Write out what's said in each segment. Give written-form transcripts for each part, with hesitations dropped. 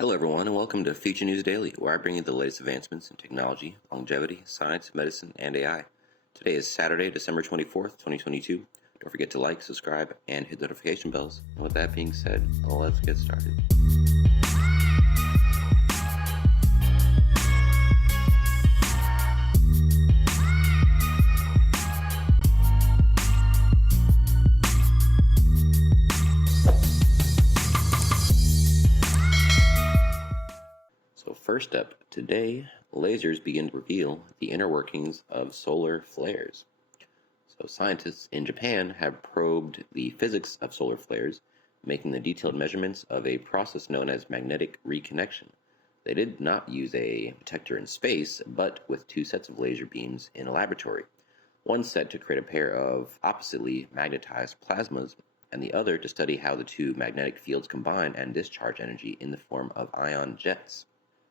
Hello, everyone, and welcome to Future News Daily, where I bring you the latest advancements in technology, longevity, science, medicine, and AI. Today is Saturday, December 24th, 2022. Don't forget to like, subscribe, and hit the notification bells. And with that being said, let's get started. So first up, today, lasers begin to reveal the inner workings of solar flares. So scientists in Japan have probed the physics of solar flares, making the detailed measurements of a process known as magnetic reconnection. They did not use a detector in space, but with two sets of laser beams in a laboratory. One set to create a pair of oppositely magnetized plasmas, and the other to study how the two magnetic fields combine and discharge energy in the form of ion jets.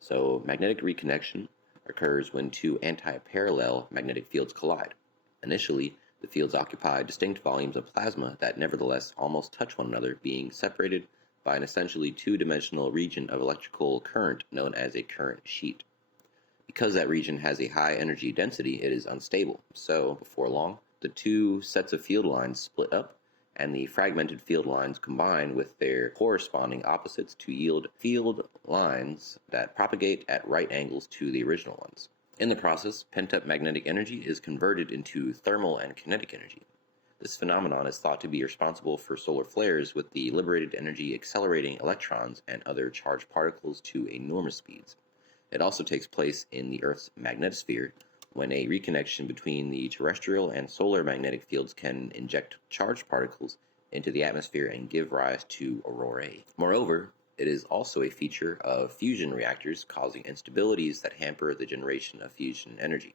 So magnetic reconnection occurs when two anti-parallel magnetic fields collide. Initially, the fields occupy distinct volumes of plasma that nevertheless almost touch one another, being separated by an essentially two-dimensional region of electrical current known as a current sheet. Because that region has a high energy density, it is unstable. So, before long, the two sets of field lines split up, and the fragmented field lines combine with their corresponding opposites to yield field lines that propagate at right angles to the original ones. In the process, pent-up magnetic energy is converted into thermal and kinetic energy. This phenomenon is thought to be responsible for solar flares, with the liberated energy accelerating electrons and other charged particles to enormous speeds. It also takes place in the Earth's magnetosphere, when a reconnection between the terrestrial and solar magnetic fields can inject charged particles into the atmosphere and give rise to aurorae. Moreover, it is also a feature of fusion reactors, causing instabilities that hamper the generation of fusion energy.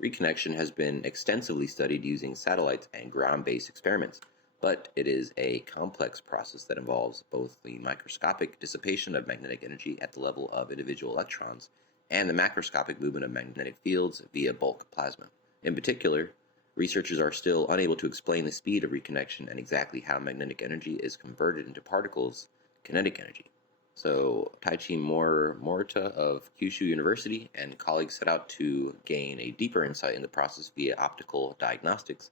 Reconnection has been extensively studied using satellites and ground-based experiments, but it is a complex process that involves both the microscopic dissipation of magnetic energy at the level of individual electrons and the macroscopic movement of magnetic fields via bulk plasma. In particular, researchers are still unable to explain the speed of reconnection and exactly how magnetic energy is converted into particles, kinetic energy. So, Taichi Morita of Kyushu University and colleagues set out to gain a deeper insight in the process via optical diagnostics.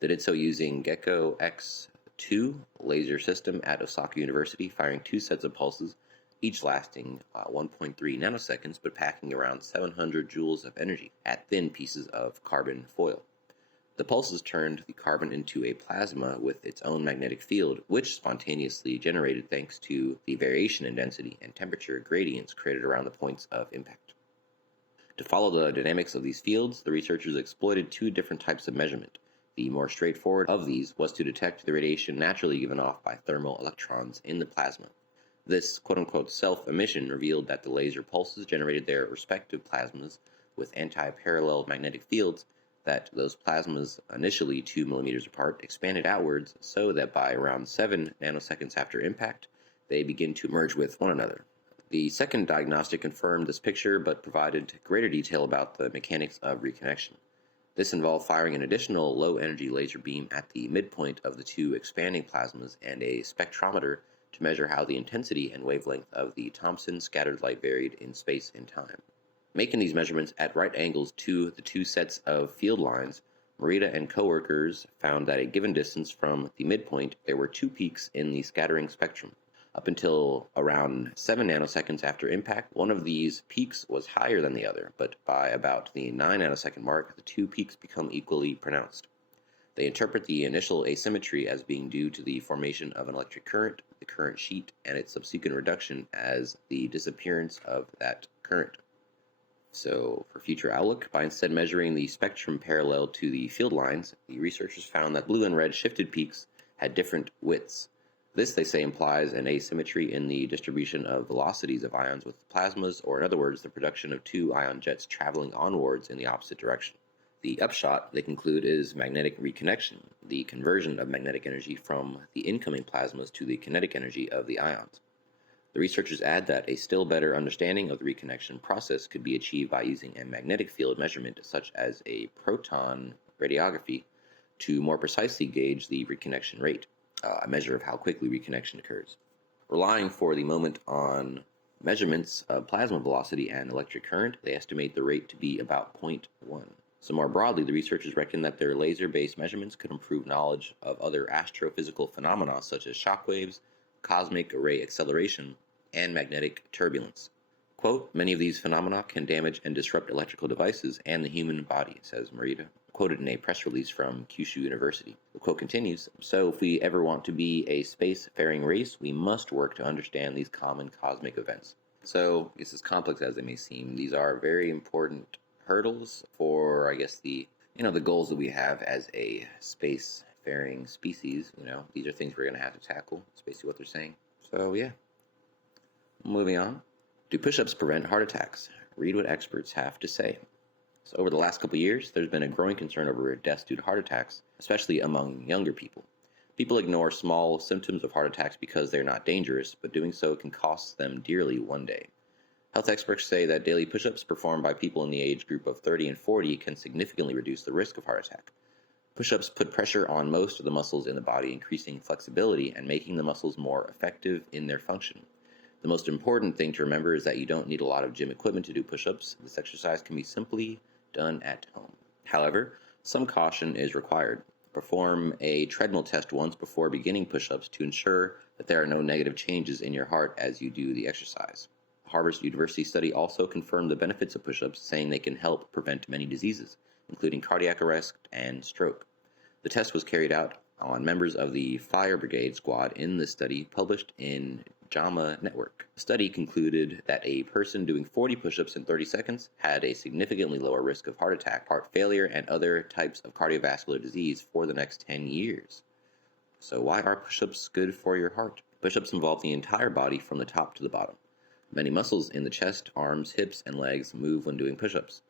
They did so using Gecko X2 laser system at Osaka University, firing two sets of pulses, each lasting 1.3 nanoseconds, but packing around 700 joules of energy at thin pieces of carbon foil. The pulses turned the carbon into a plasma with its own magnetic field, which spontaneously generated thanks to the variation in density and temperature gradients created around the points of impact. To follow the dynamics of these fields, the researchers exploited two different types of measurement. The more straightforward of these was to detect the radiation naturally given off by thermal electrons in the plasma. This quote-unquote self-emission revealed that the laser pulses generated their respective plasmas with anti-parallel magnetic fields, that those plasmas, initially 2 millimeters apart, expanded outwards so that by around 7 nanoseconds after impact, they begin to merge with one another. The second diagnostic confirmed this picture but provided greater detail about the mechanics of reconnection. This involved firing an additional low-energy laser beam at the midpoint of the two expanding plasmas and a spectrometer to measure how the intensity and wavelength of the Thomson scattered light varied in space and time. Making these measurements at right angles to the two sets of field lines, Morita and coworkers found that at a given distance from the midpoint, there were two peaks in the scattering spectrum. Up until around 7 nanoseconds after impact, one of these peaks was higher than the other, but by about the 9 nanosecond mark, the two peaks become equally pronounced. They interpret the initial asymmetry as being due to the formation of an electric current, the current sheet, and its subsequent reduction as the disappearance of that current. So, for future outlook, by instead measuring the spectrum parallel to the field lines, the researchers found that blue and red shifted peaks had different widths. This, they say, implies an asymmetry in the distribution of velocities of ions with plasmas, or in other words, the production of two ion jets traveling onwards in the opposite direction. The upshot, they conclude, is magnetic reconnection, the conversion of magnetic energy from the incoming plasmas to the kinetic energy of the ions. The researchers add that a still better understanding of the reconnection process could be achieved by using a magnetic field measurement such as a proton radiography to more precisely gauge the reconnection rate, a measure of how quickly reconnection occurs. Relying for the moment on measurements of plasma velocity and electric current, they estimate the rate to be about zero point 0.1. So more broadly, the researchers reckon that their laser-based measurements could improve knowledge of other astrophysical phenomena such as shock waves, cosmic ray acceleration, and magnetic turbulence. Quote, many of these phenomena can damage and disrupt electrical devices and the human body, says Morita, quoted in a press release from Kyushu University. The quote continues, so if we ever want to be a space-faring race, we must work to understand these common cosmic events. So, I guess as complex as they may seem, these are very important hurdles for, I guess, the goals that we have as a space-faring species. These are things we're going to have to tackle. That's basically what they're saying. So, yeah. Moving on. Do push-ups prevent heart attacks? Read what experts have to say. So over the last couple of years, there's been a growing concern over deaths due to heart attacks, especially among younger people. People ignore small symptoms of heart attacks because they're not dangerous, but doing so can cost them dearly one day. Health experts say that daily push-ups performed by people in the age group of 30 and 40 can significantly reduce the risk of heart attack. Push-ups put pressure on most of the muscles in the body, increasing flexibility and making the muscles more effective in their function. The most important thing to remember is that you don't need a lot of gym equipment to do push-ups. This exercise can be simply done at home. However, some caution is required. Perform a treadmill test once before beginning push-ups to ensure that there are no negative changes in your heart as you do the exercise. A Harvard University study also confirmed the benefits of push-ups, saying they can help prevent many diseases, including cardiac arrest and stroke. The test was carried out on members of the fire brigade squad in the study published in JAMA Network. The study concluded that a person doing 40 push-ups in 30 seconds had a significantly lower risk of heart attack, heart failure, and other types of cardiovascular disease for the next 10 years. So why are push-ups good for your heart? Push-ups involve the entire body from the top to the bottom. Many muscles in the chest, arms, hips, and legs move when doing push-ups.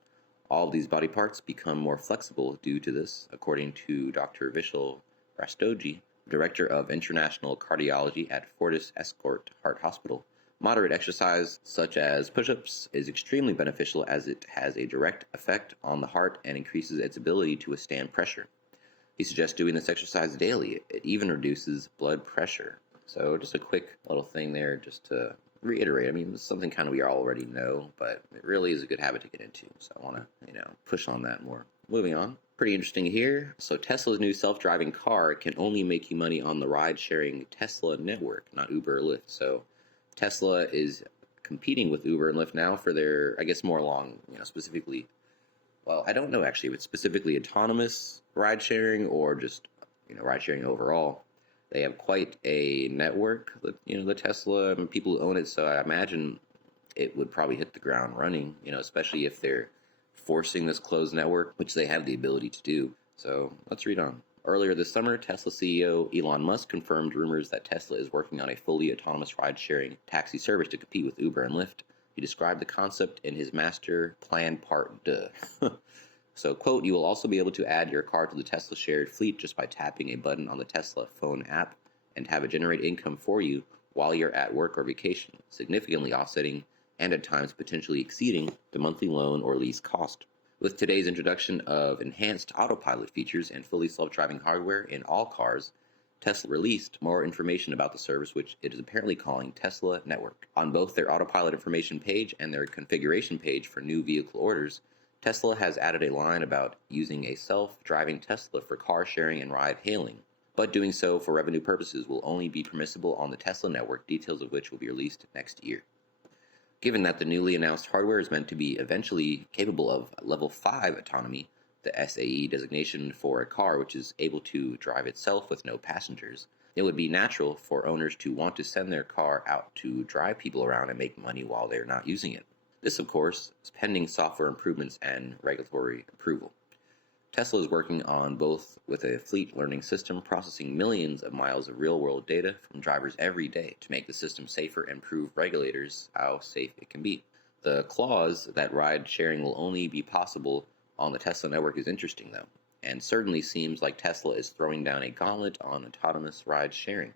All of these body parts become more flexible due to this, according to Dr. Vishal Rastogi, Director of International Cardiology at Fortis Escort Heart Hospital. Moderate exercise, such as push-ups, is extremely beneficial as it has a direct effect on the heart and increases its ability to withstand pressure. He suggests doing this exercise daily. It even reduces blood pressure. So just a quick little thing there just to reiterate. I mean, it's something kind of we already know, but it really is a good habit to get into. So I want to, push on that more. Moving on. Pretty interesting here. So Tesla's new self-driving car can only make you money on the ride-sharing Tesla network, not Uber or Lyft. So Tesla is competing with Uber and Lyft now for their, I guess, more along, specifically, well, I don't know actually if it's specifically autonomous ride-sharing or just, ride-sharing overall. They have quite a network, the Tesla, and people who own it, so I imagine it would probably hit the ground running, especially if they're forcing this closed network, which they have the ability to do. So let's read on. Earlier this summer, Tesla CEO Elon Musk confirmed rumors that Tesla is working on a fully autonomous ride-sharing taxi service to compete with Uber and Lyft. He described the concept in his master plan part deux. So, quote, you will also be able to add your car to the Tesla shared fleet just by tapping a button on the Tesla phone app and have it generate income for you while you're at work or vacation, significantly offsetting and at times potentially exceeding the monthly loan or lease cost. With today's introduction of enhanced autopilot features and fully self-driving hardware in all cars, Tesla released more information about the service, which it is apparently calling Tesla Network. On both their autopilot information page and their configuration page for new vehicle orders, Tesla has added a line about using a self-driving Tesla for car sharing and ride hailing, but doing so for revenue purposes will only be permissible on the Tesla network, details of which will be released next year. Given that the newly announced hardware is meant to be eventually capable of level 5 autonomy, the SAE designation for a car which is able to drive itself with no passengers, it would be natural for owners to want to send their car out to drive people around and make money while they're not using it. This, of course, is pending software improvements and regulatory approval. Tesla is working on both with a fleet learning system processing millions of miles of real-world data from drivers every day to make the system safer and prove regulators how safe it can be. The clause that ride-sharing will only be possible on the Tesla network is interesting, though, and certainly seems like Tesla is throwing down a gauntlet on autonomous ride-sharing.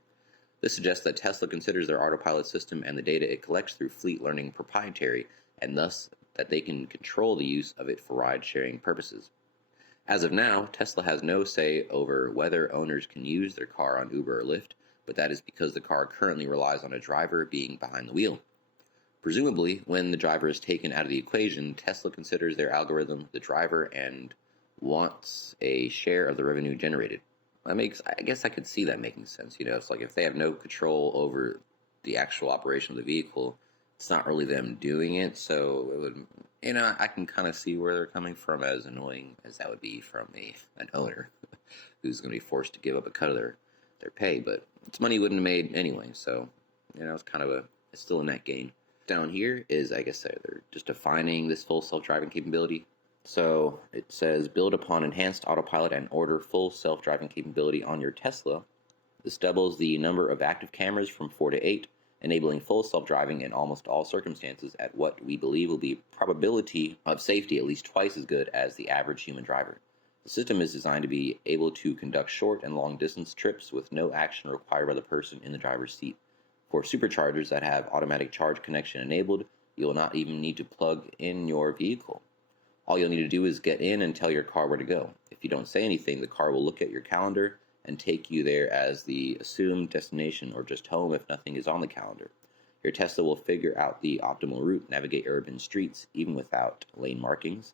This suggests that Tesla considers their autopilot system and the data it collects through fleet learning proprietary, and thus that they can control the use of it for ride-sharing purposes. As of now, Tesla has no say over whether owners can use their car on Uber or Lyft, but that is because the car currently relies on a driver being behind the wheel. Presumably, when the driver is taken out of the equation, Tesla considers their algorithm the driver and wants a share of the revenue generated. I guess I could see that making sense. It's like if they have no control over the actual operation of the vehicle, it's not really them doing it. So it would, I can kind of see where they're coming from, as annoying as that would be from an owner who's going to be forced to give up a cut of their pay. But it's money he wouldn't have made anyway. So, it's kind of it's still a net gain. Down here is, I guess, they're just defining this full self-driving capability. So it says, build upon enhanced autopilot and order full self-driving capability on your Tesla. This doubles the number of active cameras from 4 to 8, enabling full self-driving in almost all circumstances at what we believe will be probability of safety at least twice as good as the average human driver. The system is designed to be able to conduct short and long distance trips with no action required by the person in the driver's seat. For superchargers that have automatic charge connection enabled, you will not even need to plug in your vehicle. All you'll need to do is get in and tell your car where to go. If you don't say anything, the car will look at your calendar and take you there as the assumed destination, or just home if nothing is on the calendar. Your Tesla will figure out the optimal route, navigate urban streets even without lane markings,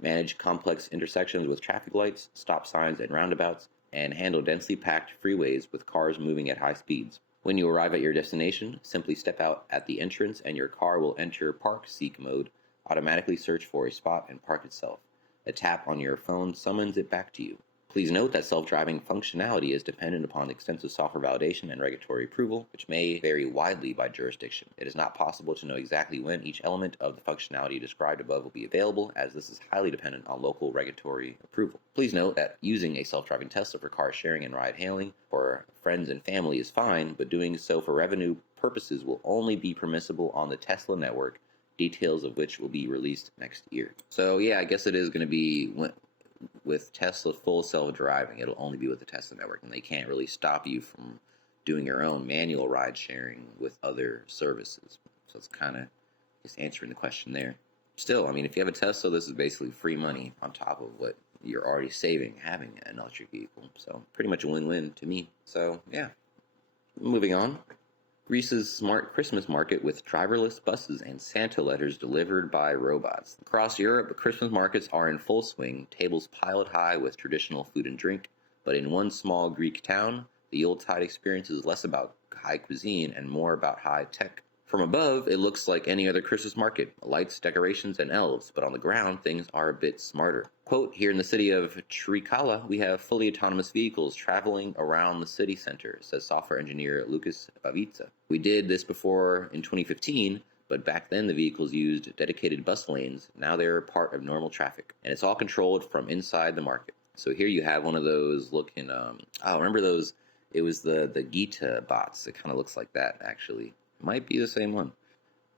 manage complex intersections with traffic lights, stop signs and roundabouts, and handle densely packed freeways with cars moving at high speeds. When you arrive at your destination, simply step out at the entrance and your car will enter park seek mode, automatically search for a spot and park itself. A tap on your phone summons it back to you. Please note that self-driving functionality is dependent upon extensive software validation and regulatory approval, which may vary widely by jurisdiction. It is not possible to know exactly when each element of the functionality described above will be available, as this is highly dependent on local regulatory approval. Please note that using a self-driving Tesla for car sharing and ride-hailing for friends and family is fine, but doing so for revenue purposes will only be permissible on the Tesla network, details of which will be released next year. So yeah, I guess it is going to be with Tesla full self-driving. It'll only be with the Tesla network, and they can't really stop you from doing your own manual ride sharing with other services. So it's kind of just answering the question there. Still, if you have a Tesla, this is basically free money on top of what you're already saving having an electric vehicle. So pretty much a win-win to me. So yeah, moving on. Greece's smart Christmas market with driverless buses and Santa letters delivered by robots. Across Europe, Christmas markets are in full swing, tables piled high with traditional food and drink. But in one small Greek town, the Yuletide experience is less about high cuisine and more about high tech. From above, it looks like any other Christmas market, lights, decorations, and elves, but on the ground, things are a bit smarter. Quote, here in the city of Trikala, we have fully autonomous vehicles traveling around the city center, says software engineer Lucas Bavica. We did this before in 2015, but back then the vehicles used dedicated bus lanes. Now they're part of normal traffic, and it's all controlled from inside the market. So here you have one of those looking, remember those, it was the Gita bots. It kind of looks like that, actually. Might be the same one.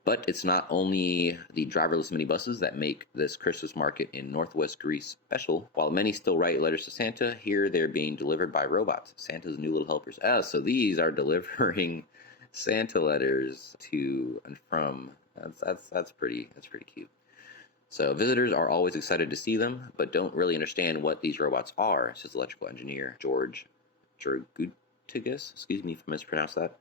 But it's not only the driverless minibuses that make this Christmas market in northwest Greece special. While many still write letters to Santa, here they're being delivered by robots, Santa's new little helpers. So these are delivering Santa letters to and from. That's pretty cute. So visitors are always excited to see them, but don't really understand what these robots are, says electrical engineer George Dragutigas. Excuse me if I mispronounced that.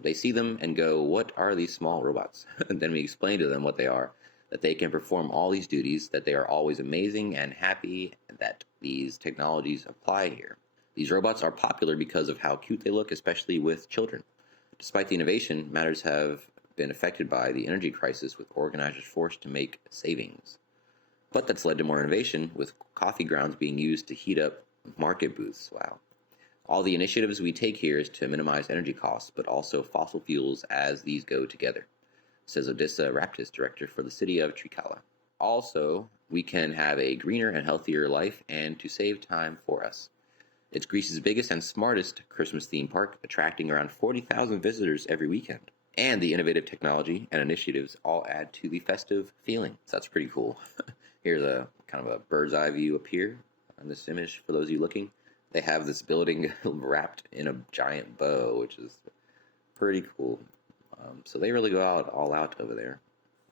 They see them and go, what are these small robots? And then we explain to them what they are, that they can perform all these duties, that they are always amazing and happy that these technologies apply here. These robots are popular because of how cute they look, especially with children. Despite the innovation, matters have been affected by the energy crisis, with organizers forced to make savings. But that's led to more innovation, with coffee grounds being used to heat up market booths. Wow. All the initiatives we take here is to minimize energy costs, but also fossil fuels as these go together, says Odessa Raptis, director for the city of Trikala. Also, we can have a greener and healthier life and to save time for us. It's Greece's biggest and smartest Christmas theme park, attracting around 40,000 visitors every weekend. And the innovative technology and initiatives all add to the festive feeling. So that's pretty cool. Here's a kind of a bird's eye view up here on this image for those of you looking. They have this building wrapped in a giant bow, which is pretty cool. So they really go all out over there.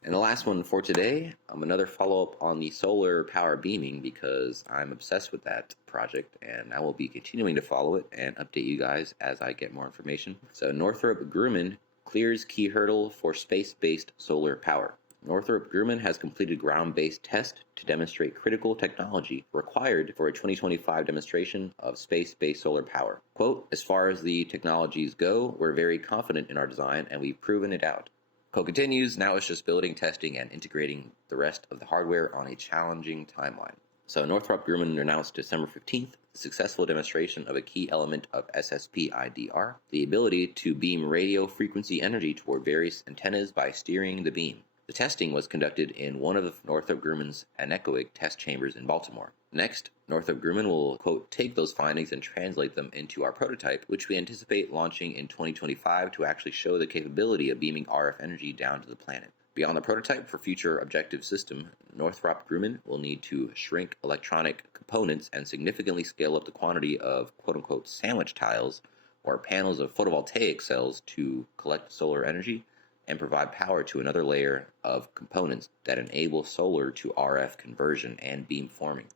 And the last one for today, another follow-up on the solar power beaming, because I'm obsessed with that project, and I will be continuing to follow it and update you guys as I get more information. So Northrop Grumman clears key hurdle for space-based solar power. Northrop Grumman has completed ground-based test to demonstrate critical technology required for a 2025 demonstration of space-based solar power. Quote, as far as the technologies go, we're very confident in our design and we've proven it out. Quote continues, now it's just building, testing, and integrating the rest of the hardware on a challenging timeline. So Northrop Grumman announced December 15th the successful demonstration of a key element of SSP-IDR, the ability to beam radio frequency energy toward various antennas by steering the beam. The testing was conducted in one of Northrop Grumman's anechoic test chambers in Baltimore. Next, Northrop Grumman will, quote, take those findings and translate them into our prototype, which we anticipate launching in 2025 to actually show the capability of beaming RF energy down to the planet. Beyond the prototype for future objective system, Northrop Grumman will need to shrink electronic components and significantly scale up the quantity of quote-unquote sandwich tiles or panels of photovoltaic cells to collect solar energy and provide power to another layer of components that enable solar to RF conversion and beam forming.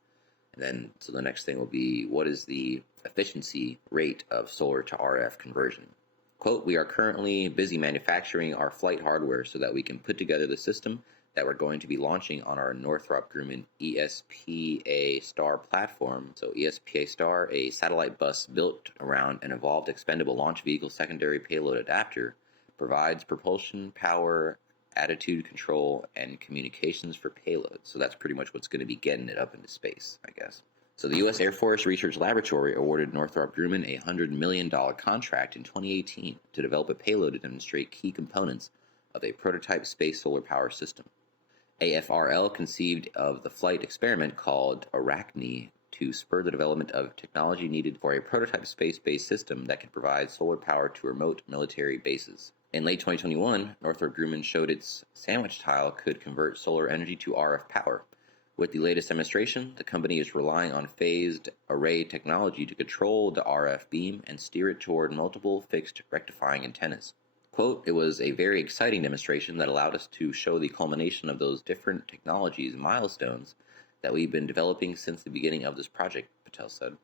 And then, so the next thing will be, what is the efficiency rate of solar to RF conversion? Quote, we are currently busy manufacturing our flight hardware so that we can put together the system that we're going to be launching on our Northrop Grumman ESPA Star platform. So ESPA Star, a satellite bus built around an evolved expendable launch vehicle secondary payload adapter, provides propulsion, power, attitude control, and communications for payloads. So that's pretty much what's going to be getting it up into space, I guess. So the U.S. Air Force Research Laboratory awarded Northrop Grumman a $100 million contract in 2018 to develop a payload to demonstrate key components of a prototype space solar power system. AFRL conceived of the flight experiment called Arachne to spur the development of technology needed for a prototype space-based system that could provide solar power to remote military bases. In late 2021, Northrop Grumman showed its sandwich tile could convert solar energy to RF power. With the latest demonstration, the company is relying on phased array technology to control the RF beam and steer it toward multiple fixed rectifying antennas. Quote, it was a very exciting demonstration that allowed us to show the culmination of those different technologies and milestones that we've been developing since the beginning of this project, Patel said.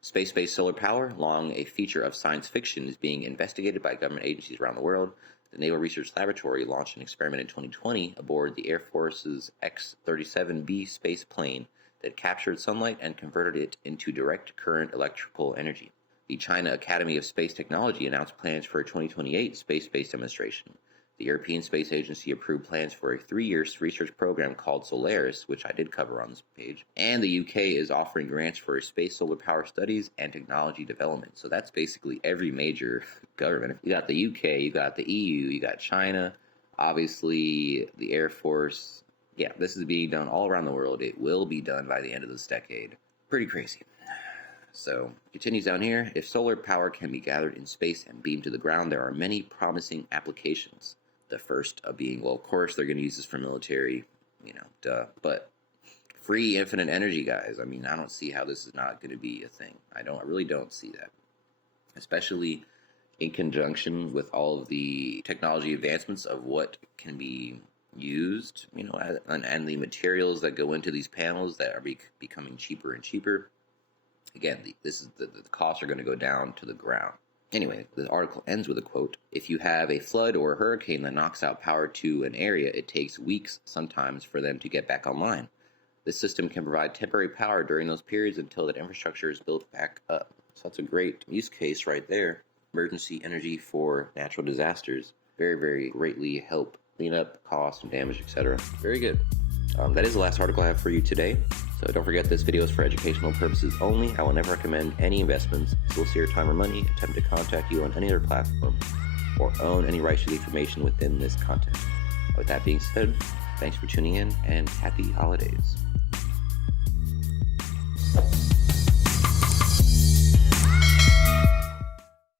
Space-based solar power, long a feature of science fiction, is being investigated by government agencies around the world. The Naval Research Laboratory launched an experiment in 2020 aboard the Air Force's X-37B space plane that captured sunlight and converted it into direct current electrical energy. The China Academy of Space Technology announced plans for a 2028 space-based demonstration. The European Space Agency approved plans for a 3-year research program called Solaris, which I did cover on this page. And the UK is offering grants for space solar power studies and technology development. So that's basically every major government. You got the UK, you got the EU, you got China, obviously the Air Force. Yeah, this is being done all around the world. It will be done by the end of this decade. Pretty crazy. So, continues down here. If solar power can be gathered in space and beamed to the ground, there are many promising applications. The first being, well, of course, they're going to use this for military, duh. But free infinite energy, guys. I mean, I don't see how this is not going to be a thing. I really don't see that. Especially in conjunction with all of the technology advancements of what can be used, and the materials that go into these panels that are becoming cheaper and cheaper. Again, the costs are going to go down to the ground. Anyway, the article ends with a quote, if you have a flood or a hurricane that knocks out power to an area, it takes weeks sometimes for them to get back online. This system can provide temporary power during those periods until that infrastructure is built back up. So that's a great use case right there. Emergency energy for natural disasters. Very, very greatly help clean up costs and damage, etc. Very good. That is the last article I have for you today. So don't forget, this video is for educational purposes only. I will never recommend any investments, solicitor time or money, attempt to contact you on any other platform, or own any rights to the information within this content. With that being said, thanks for tuning in and happy holidays.